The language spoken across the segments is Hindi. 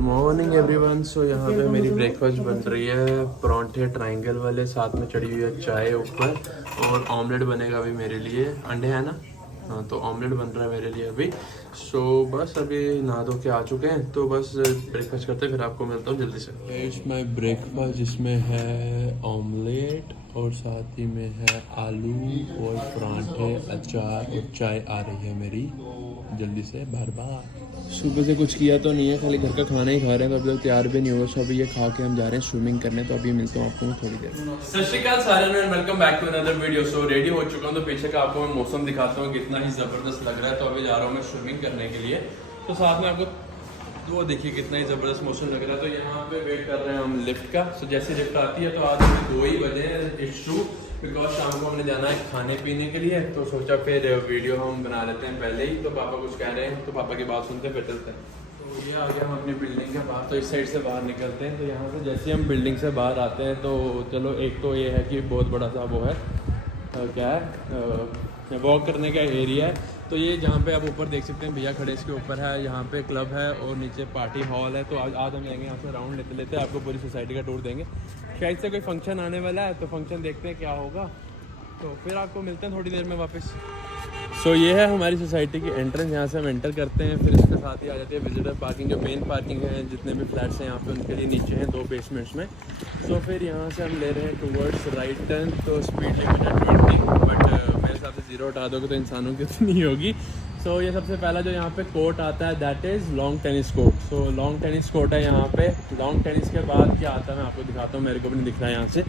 Morning everyone. सो यहाँ पे मेरी ब्रेकफास्ट बन रही है, परांठे ट्रायंगल वाले, साथ में चढ़ी हुई है चाय ऊपर, और ऑमलेट बनेगा अभी मेरे लिए। अंडे हैं ना? हाँ, तो ऑमलेट बन रहा है मेरे लिए अभी। सो बस अभी नहा धो के आ चुके हैं, तो बस ब्रेकफास्ट करते हैं, फिर आपको मिलता हूँ जल्दी से। इट्स माई ब्रेकफास्ट, जिसमें है ऑमलेट और साथ ही में है आलू और परांठे, अचार और चाय आ रही है मेरी जल्दी से बार बार। सुबह से कुछ किया तो नहीं है, खाली घर का खाना ही खा रहे हैं, तो अभी तक तैयार भी नहीं होगा। सो अभी ये खा के हम जा रहे हैं स्विमिंग करने, तो अभी मिलता हूँ आपको मैं थोड़ी देर में। सत श्री अकाल सारे, welcome back to another video. So ready हो चुका हूँ, तो पीछे का आपको मैं मौसम दिखाता हूँ कितना ही ज़बरदस्त लग रहा है। तो अभी जा रहा हूँ मैं स्विमिंग करने के लिए, तो साथ में आपको वो देखिए कितना ही ज़बरदस्त मौसम लग रहा है। तो यहाँ पे वेट कर रहे हैं हम लिफ्ट का। सो जैसी लिफ्ट आती है, तो आज अभी 2 ही बजे हैं, इट्स ट्रू, बिकॉज शाम को हमने जाना है खाने पीने के लिए। तो सोचा फिर वीडियो हम बना लेते हैं पहले ही। तो पापा कुछ कह रहे हैं, तो पापा की बात सुनते फिर चलते हैं। तो ये आ गया हम अपनी बिल्डिंग के बाहर, तो इस साइड से बाहर निकलते हैं। तो यहाँ से जैसे हम बिल्डिंग से बाहर आते हैं, तो चलो एक तो ये है कि बहुत बड़ा सा वो है, क्या है, वॉक करने का एरिया है। तो ये जहाँ पे आप ऊपर देख सकते हैं, भैया खड़े इसके ऊपर है, यहाँ पे क्लब है और नीचे पार्टी हॉल है। तो आज हम जाएंगे यहाँ से राउंड लेते लेते आपको पूरी सोसाइटी का टूर देंगे। शायद से कोई फंक्शन आने वाला है, तो फंक्शन देखते हैं क्या होगा, तो फिर आपको मिलते हैं थोड़ी देर में वापस। सो ये है हमारी सोसाइटी की एंट्रेंस, यहाँ से हम एंटर करते हैं। फिर इसके साथ ही आ जाती है विजिटर पार्किंग, जो मेन पार्किंग है, जितने भी फ्लैट्स हैं यहाँ पे उनके लिए नीचे हैं 2 बेसमेंट्स में। सो फिर यहाँ से हम ले रहे हैं टूवर्ड्स राइट टर्न। तो स्पीड लिमिट है 20, बट मेरे हिसाब से 0 हटा दोगे तो इंसानों की उतनी होगी। सो ये सबसे पहला जो यहाँ पे कोर्ट आता है, that is long tennis court. So long tennis court है यहाँ पे। लॉन्ग टेनिस के बाद क्या आता है मैं आपको दिखाता हूँ, मेरे को भी नहीं दिख रहा है यहाँ से,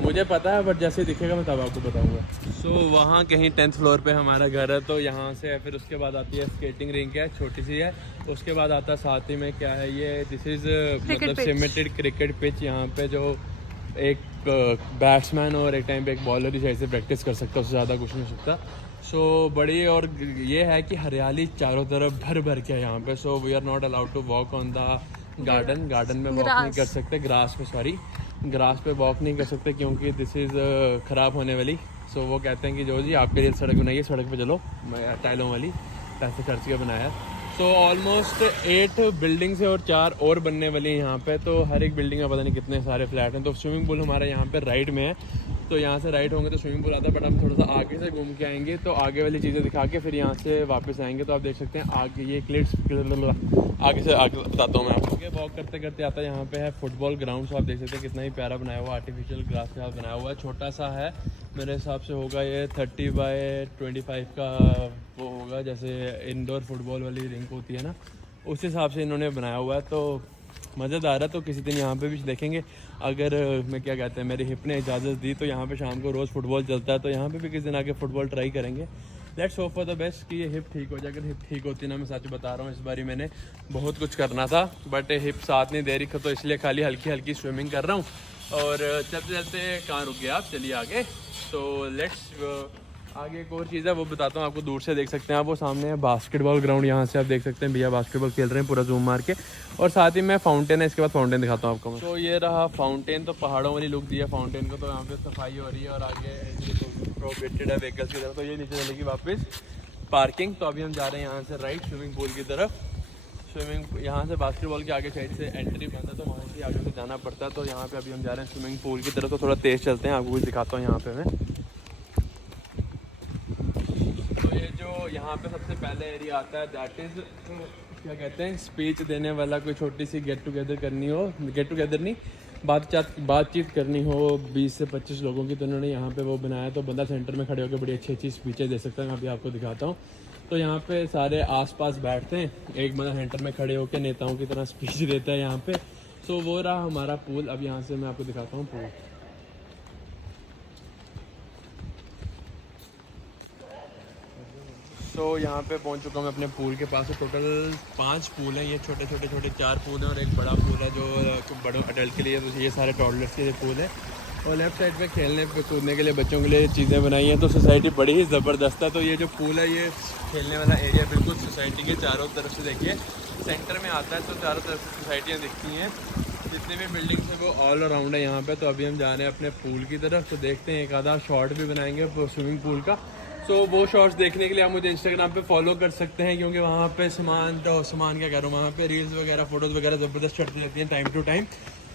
मुझे पता है, बट जैसे दिखेगा मैं तब आपको बताऊँगा। सो वहाँ कहीं 10th फ्लोर पे हमारा घर है, तो यहाँ से फिर उसके बाद आती है स्केटिंग रिंक है, छोटी सी है। उसके बाद आता है साथ ही में क्या है ये, दिस इज़ मतलब सीमेंटेड क्रिकेट पिच। यहाँ पे जो एक बैट्समैन और एक टाइम पे एक बॉलर इस साइड से प्रैक्टिस कर सकता है, उससे ज़्यादा कुछ नहीं सकता। सो बड़ी, और ये है कि हरियाली चारों तरफ भर भर के है यहाँ पे। So we are not allowed to walk on the garden में वॉक नहीं कर सकते, ग्रास पे, सॉरी ग्रास पे वॉक नहीं कर सकते, क्योंकि दिस इज़ ख़राब होने वाली। सो वो कहते हैं कि जो जी आपके लिए सड़क बनाइए, सड़क पे चलो, टाइलों वाली, पैसे खर्च के बनाया। सो ऑलमोस्ट 8 बिल्डिंग्स है और 4 और बनने वाली हैं यहाँ पे। तो हर एक बिल्डिंग में पता नहीं कितने सारे फ्लैट हैं। तो स्विमिंग पूल हमारे यहाँ पे राइट में है, तो यहाँ से राइट होंगे तो स्विमिंग पूल आता है, बट हम थोड़ा सा आगे से घूम के आएंगे, तो आगे वाली चीज़ें दिखा के फिर यहाँ से वापस आएंगे। तो आप देख सकते हैं आगे ये क्लिप्स, आगे से आगे बताता हूँ मैं आपको। आगे वॉक करते करते आता है, यहाँ पे है फुटबॉल ग्राउंड। तो आप देख सकते हैं कितना ही प्यारा बनाया हुआ, आर्टिफिशियल ग्रास के साथ बनाया हुआ है। छोटा सा है, मेरे हिसाब से होगा ये 30 बाय 25 का वो होगा, जैसे इंडोर फुटबॉल वाली रिंक होती है ना, उस हिसाब से इन्होंने बनाया हुआ है। तो मज़ेदार है। तो किसी दिन यहाँ पे भी देखेंगे, अगर मैं क्या कहते हैं, मेरी हिप ने इजाज़त दी, तो यहाँ पे शाम को रोज़ फुटबॉल चलता है, तो यहाँ पे भी किसी दिन आके फुटबॉल ट्राई करेंगे। Let's hope for the best कि ये हिप ठीक हो जाए। अगर हिप ठीक होती ना, मैं सच बता रहा हूँ, इस बारी मैंने बहुत कुछ करना था, बट हिप साथ नहीं दे रही, तो इसलिए खाली हल्की हल्की स्विमिंग कर रहा हूँ। और चलते चलते कहाँ रुक गया आप, चलिए आगे। तो लेट्स आगे एक और चीज़ है वो बताता हूँ आपको। दूर से देख सकते हैं आप, वो सामने है बास्केटबॉल ग्राउंड। यहाँ से आप देख सकते हैं भैया बास्केटबॉल खेल रहे हैं पूरा जूम मार के, और साथ ही में फाउंटेन है, इसके बाद फाउंटेन दिखाता हूँ आपको मैं। तो ये रहा फाउंटेन। तो पहाड़ों वाली लुक दी है फाउंटेन को। तो यहाँ पे सफाई हो रही है, और आगे प्रोहिबिटेड है व्हीकल्स की तरफ। तो ये नीचे चलेगी वापस पार्किंग। तो अभी हम जा रहे हैं यहाँ से राइट स्विमिंग पूल की तरफ। स्विमिंग यहाँ से बास्केटबॉल के आगे साइड से एंट्री बंद है, तो वहाँ से आगे से जाना पड़ता है। तो यहाँ पे अभी हम जा रहे हैं स्विमिंग पूल की तरफ। तो थोड़ा तेज़ चलते हैं, आपको कुछ दिखाता हूँ यहाँ पे मैं। तो ये जो यहाँ पे सबसे पहले एरिया आता है, दैट इज़ क्या कहते हैं, स्पीच देने वाला। कोई छोटी सी गेट टुगेदर करनी हो, गेट टुगेदर नहीं, बातचीत करनी हो 20 से 25 लोगों की, तो उन्होंने यहाँ पे वो बनाया। तो बंदा सेंटर में खड़े होकर बड़ी अच्छी अच्छी स्पीचें दे सकता है। मैं अभी आपको दिखाता हूँ। तो यहाँ पे सारे आसपास बैठते हैं, एक बंदा सेंटर में खड़े होकर नेताओं की तरह स्पीच देता है यहाँ पे। सो वो रहा हमारा पूल। अब यहाँ से मैं आपको दिखाता हूँ पूल। तो यहाँ पे पहुँच चुका हूँ मैं अपने पूल के पास। टोटल 5 पूल हैं, ये छोटे छोटे 4 पूल हैं, और एक बड़ा पूल है जो बड़े अडल्ट के लिए। तो ये सारे टॉडलर्स के लिए पूल है। और लेफ्ट साइड पे खेलने पे कूदने के लिए बच्चों के लिए चीज़ें बनाई हैं। तो सोसाइटी बड़ी ही ज़बरदस्त है। तो ये जो पूल है, ये खेलने वाला एरिया बिल्कुल सोसाइटी के चारों तरफ से देखिए सेंटर में आता है। तो चारों तरफ से सोसाइटियाँ दिखती हैं, जितने भी बिल्डिंग्स हैं वो ऑल अराउंड है यहाँ पे। तो अभी हम जा रहे हैं अपने पूल की तरफ। तो देखते हैं, एक आधा शॉट भी बनाएंगे स्विमिंग पूल का। सो वो शॉर्ट्स देखने के लिए आप मुझे इंस्टाग्राम पे फॉलो कर सकते हैं, क्योंकि वहाँ पे सामान क्या कह रहा हूँ, वहाँ पे रील्स वगैरह फोटोज़ वगैरह ज़बरदस्त चढ़ती रहती हैं टाइम टू टाइम।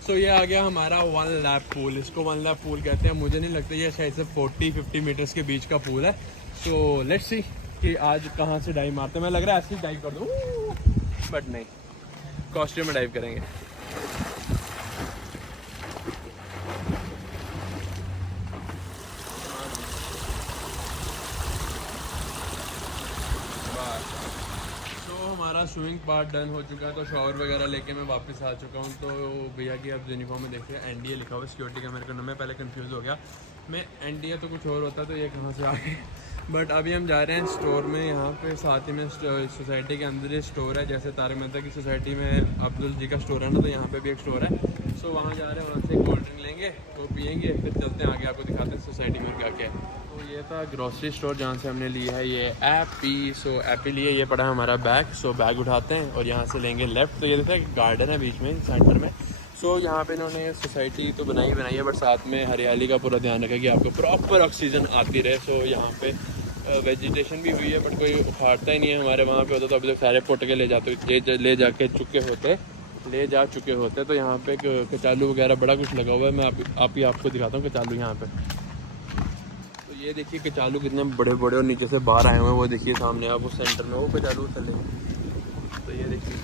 सो ये आ गया हमारा 1 लैप पूल, इसको 1 लैप पूल कहते हैं। मुझे नहीं लगता ये शायद से 40-50 मीटर्स के बीच का पूल है। सो लेट्स सी कि आज कहाँ से डाइव मारते हैं। मैं लग रहा है ऐसे ही डाइव कर दूँ, बट नहीं, कॉस्ट्यूम में डाइव करेंगे। हमारा स्विमिंग पार्ट डन हो चुका है, तो शावर वगैरह लेके मैं वापस आ चुका हूँ। तो भैया की अब यूनिफॉर्म में देखिए NDA लिखा हुआ है, सिक्योरिटी का मेरे को नाम है। पहले कंफ्यूज हो गया मैं, NDA तो कुछ और होता, तो ये कहाँ से आ गए। बट अभी हम जा रहे हैं स्टोर में, यहाँ पे साथ ही में सोसाइटी के अंदर ही स्टोर है। जैसे तारक मेहता की सोसाइटी में अब्दुल जी का स्टोर है ना, तो यहाँ पे भी एक स्टोर है। सो वहाँ जा रहे हैं, वहाँ से कोल्ड ड्रिंक लेंगे, तो पियेंगे, फिर चलते हैं आगे, आपको दिखाते हैं सोसाइटी में क्या क्या है। तो ये था ग्रॉसरी स्टोर जहाँ से हमने ली है ये एपी। सो एपी लिए, ये पड़ा है हमारा बैग। सो बैग उठाते हैं और यहाँ से लेंगे लेफ़्ट। तो ये देखते हैं गार्डन है बीच में सेंटर में। सो यहाँ पे इन्होंने सोसाइटी तो बनाई है, बट साथ में हरियाली का पूरा ध्यान रखा कि आपको प्रॉपर ऑक्सीजन आती रहे। सो यहाँ पे वेजिटेशन भी हुई है, बट कोई उखाड़ता ही नहीं है। हमारे वहाँ पे होता तो अभी तक सारे पुट के ले जा चुके होते। तो यहाँ पे कचालू वगैरह बड़ा कुछ लगा हुआ है। मैं आपको दिखाता हूँ कचालू यहाँ पे। तो ये देखिए कचालू कितने बड़े बड़े और नीचे से बाहर आए हुए हैं। वो देखिए सामने आप, वो सेंटर में वो कचालू चले। तो ये देखिए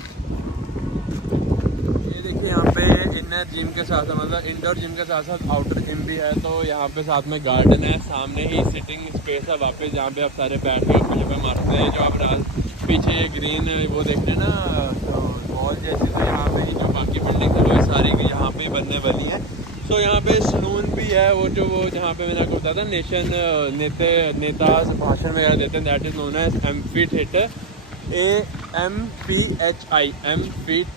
यहाँ पे इनर जिम के साथ, मतलब इंडोर जिम के साथ साथ आउटर जिम भी है। तो यहाँ पे साथ में गार्डन है, सामने ही सिटिंग स्पेस है वापस, जहाँ पे आप सारे बैठ के गप्पे मारते हैं। जो आप पीछे ग्रीन वो देख रहे हैं ना वॉल जैसी, तो यहाँ पे ही जो बाकी बिल्डिंग है वो सारी यहाँ पे बनने वाली है। तो यहाँ पे सलून भी है, वो जहाँ पे मैंने आपको बताया था नेता भाषण वगैरह देते हैं, that is known as amphitheatre, amphi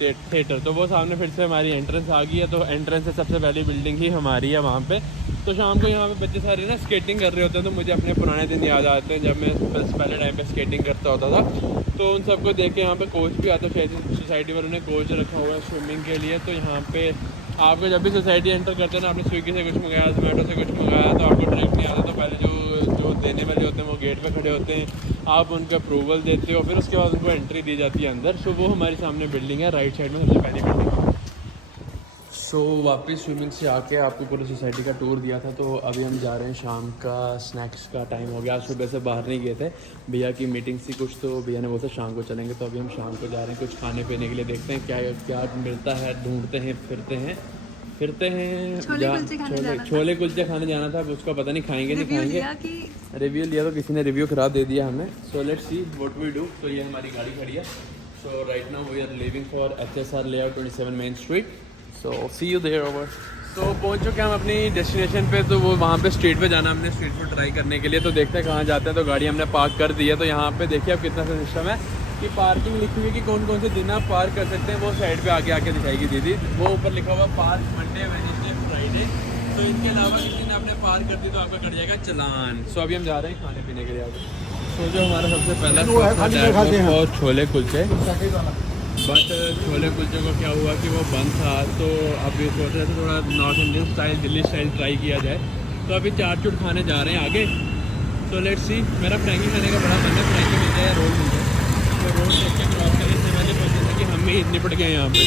theatre. तो वो सामने फिर से हमारी एंट्रेंस आ गई है। तो एंट्रेंस से सबसे पहली बिल्डिंग ही हमारी है वहाँ पे। तो शाम को यहाँ पे बच्चे सारे ना स्केटिंग कर रहे होते हैं। तो मुझे अपने पुराने दिन याद आते हैं, जब मैं पहले टाइम पे स्केटिंग करता होता था। तो उन सबको देख के यहाँ पे कोच भी आता है, शायद सोसाइटी वालों ने कोच रखा हुआ है स्विमिंग के लिए। तो यहाँ पे आपको जब भी सोसाइटी एंटर करते हैं ना, आपने स्विगी से कुछ मंगाया, जोमेटो से कुछ मंगाया, तो आपको डायरेक्ट नहीं आता। तो पहले जो देने वाले होते हैं वो गेट पे खड़े होते हैं, आप उनका अप्रूवल देते हो, फिर उसके बाद उनको एंट्री दी जाती है अंदर। सो वो हमारी सामने बिल्डिंग है, राइट साइड में सबसे पहली बिल्डिंग। सो वापस स्विमिंग से आके आपको पूरी सोसाइटी का टूर दिया था। तो अभी हम जा रहे हैं, शाम का स्नैक्स का टाइम हो गया। आज सुबह से बाहर नहीं गए थे, भैया की मीटिंग थी कुछ, तो भैया ने बोला शाम को चलेंगे। तो अभी हम शाम को जा रहे हैं कुछ खाने पीने के लिए, देखते हैं क्या क्या मिलता है, ढूंढते हैं, फिरते हैं। छोले कुलचे खाने जाना था, उसका पता नहीं खाएंगे नहीं खाएंगे। रिव्यू लिया तो किसी ने रिव्यू खराब दे दिया हमें। So let's see what we do. तो ये हमारी गाड़ी खड़ी है। So right now we are leaving for HSR layout 27 main street. So see you there over. तो पहुंच चुके हैं हम अपनी डेस्टिनेशन पे। तो वो वहाँ पे स्ट्रीट पे जाना, हमने स्ट्रीट फूड ट्राई करने के लिए। तो देखते हैं कहाँ जाते हैं। तो गाड़ी हमने पार्क कर दी है। तो यहाँ पे देखिए अब कितना सा सिस्टम है कि पार्किंग लिखी हुई है कि कौन कौन से दिन आप पार्क कर सकते हैं। वो साइड पे आके दिखाएगी दीदी, वो ऊपर लिखा हुआ पार्क मंडे वेडनेसडे फ्राइडे। तो इनके अलावा किसी ने आपने पार्क कर दी तो आपका कट जाएगा चलान। सो अभी हम जा रहे हैं खाने पीने के लिए आगे। तो जो हमारा सबसे पहला और छोले कुलचे, बट छोले कुलचे को क्या हुआ कि वो बंद था। तो अभी सोच रहे थे थोड़ा north Indian style, Delhi style try किया जाए। तो अभी चाट चूट खाने जा रहे हैं आगे। तो लेट्स सी, मेरा फ्रैंकी खाने का बड़ा मन है, फ्रैंकी मिल जाए या रोल मिल जाए। तो रोड देख के क्रॉस करने से पहले सोचे थे कि हम ही निपट गए यहाँ पे।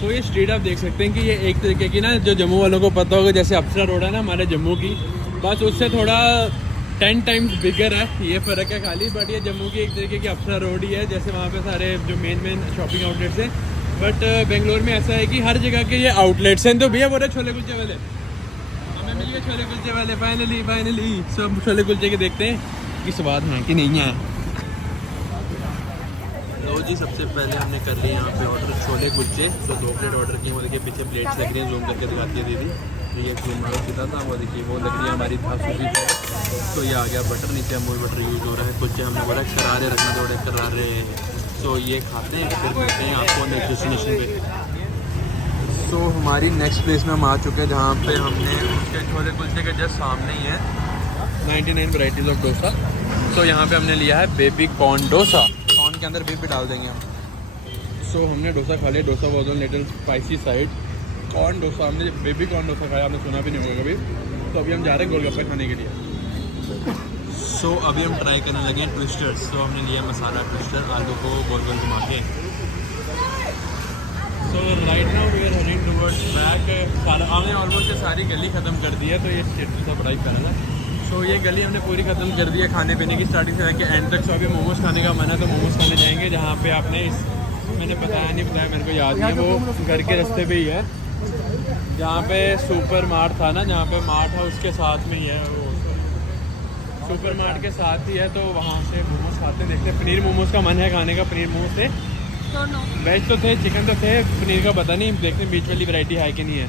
तो ये स्ट्रीट आप देख सकते हैं कि ये एक तरीके की ना, जो जम्मू वालों को पता होगा, जैसे अप्सरा रोड है ना हमारे जम्मू की, बस उससे थोड़ा 10 टाइम्स बिगर है, ये फ़र्क है खाली। बट ये जम्मू की एक तरीके की अप्सरा रोड ही है, जैसे वहाँ पे सारे जो मेन शॉपिंग आउटलेट्स हैं। बट बेंगलोर में ऐसा है कि हर जगह के ये आउटलेट्स हैं। तो भैया बोल रहे छोले कुलचे वाले, हमें मिल गए छोले कुलचे वाले फाइनली। सब छोले कुलचे के देखते हैं कि स्वाद हैं कि नहीं है। लो जी, सबसे पहले हमने कर लिया यहाँ पे ऑर्डर छोले कुलचे। तो 2 प्लेट ऑर्डर किए। वो देखिए पीछे प्लेट्स लग रही हैं, जूम करके दिखाती है दीदी। तो ये क्रीम वाला सीधा था, वो देखिए वो लग रही है हमारी थासूसी। तो ये आ गया बटर, नीचे अमूल बटर यूज़ हो रहा है। कुलचे हमने बोला करारे रखना, थोड़े करारे। तो ये खाते हैं, फिर मिलते हैं आपको नेक्स्ट डेस्टिनेशन पे। तो हमारी नेक्स्ट प्लेस में हम आ चुके हैं, जहाँ पे हमने उसके छोले कुलचे के जस्ट सामने ही है 99 वैराइटीज़ ऑफ डोसा। तो यहाँ पे हमने लिया है बेबी कॉर्न डोसा, कॉर्न के अंदर भी डाल देंगे हम। सो हमने डोसा खा लिया। Dosa was on little spicy side. Corn dosa, हमने बेबी कॉर्न डोसा खाया, आपने सुना भी नहीं होगा कभी। तो अभी हम जा रहे हैं गोलगप्पे खाने के लिए। सो अभी हम ट्राई करने लगे हैं ट्विस्टर्स। तो हमने लिया मसाला ट्विस्टर, आलू को गोल गोल घुमा के। So right now we are heading towards back. हमने ऑलमोस्ट सारी गली ख़त्म कर दी है, तो ये स्टेट से बड़ा ही करेगा। सो ये गली हमने पूरी ख़त्म कर दी है खाने पीने की, स्टार्टिंग से लेकर एंड तक। सो अभी मोमोज़ खाने का मन है तो मोमोज़ खाने जाएंगे, जहाँ पे आपने मैंने बताया नहीं बताया, मेरे को याद नहीं है, वो घर के रास्ते पे ही है, जहाँ पे सुपर मार्ट था ना, जहाँ पे मार्ट है उसके साथ में ही है, वो सुपर मार्ट के साथ ही है। तो वहाँ से मोमोज़ खाते देखते हैं। पनीर मोमोज़ का मन है खाने का। पनीर मोमोज़ थे, वेज तो थे, चिकन तो थे, पनीर का पता नहीं, देखते बीच वाली वैरायटी है कि नहीं है।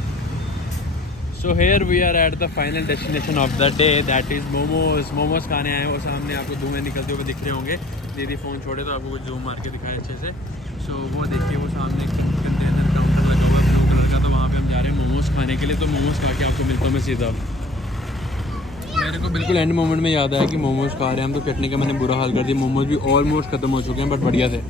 So here we are at the final destination of the day, that is momos. Momos खाने आए, वो सामने आपको धुएँ निकलते हुए दिख रहे होंगे। दीदी फ़ोन छोड़े तो आपको कुछ जूम मार के दिखाए अच्छे से। सो वो देखिए, वो सामने कंटेनर काउंटर लगा हुआ है ब्लू कलर का, तो वहाँ पे हम जा रहे हैं मोमोज़ खाने के लिए। तो मोमोज़ खा के आपको मिलता हूँ मैं सीधा। मेरे को बिल्कुल एंड मोमेंट में याद आया कि मोमोज़ खा रहे हैं हम, तो चटनी का मैंने बुरा हाल कर दिया। मोमोज़ भी ऑलमोस्ट ख़त्म हो चुके हैं, बट बढ़िया थे।